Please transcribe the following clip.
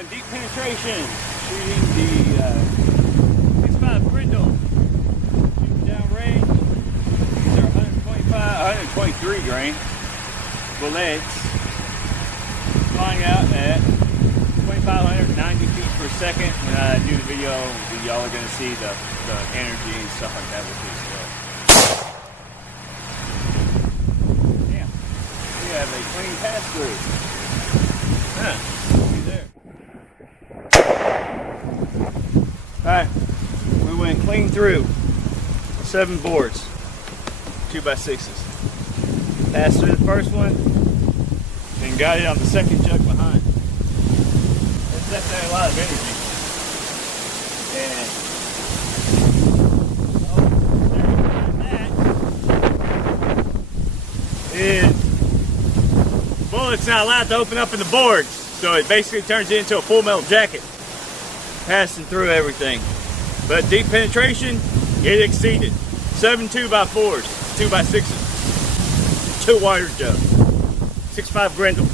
Doing deep penetration, shooting the 6.5 Grendel. Shooting down range. These are 123 grain bullets. Flying out at 2,590 feet per second. When I do the video, y'all are going to see the energy and stuff like that with this. Yeah, we have a clean pass through. See there. Alright, we went clean through 7 boards, 2x6s. Passed through the first one, and got it on the second chuck behind. That's definitely a lot of energy. And the bullet's not allowed to open up in the boards, so it basically turns it into a full metal jacket, passing through everything. But deep penetration, it exceeded. 7 2x4s, 2x6s, 2 water jugs, 6.5 Grendel.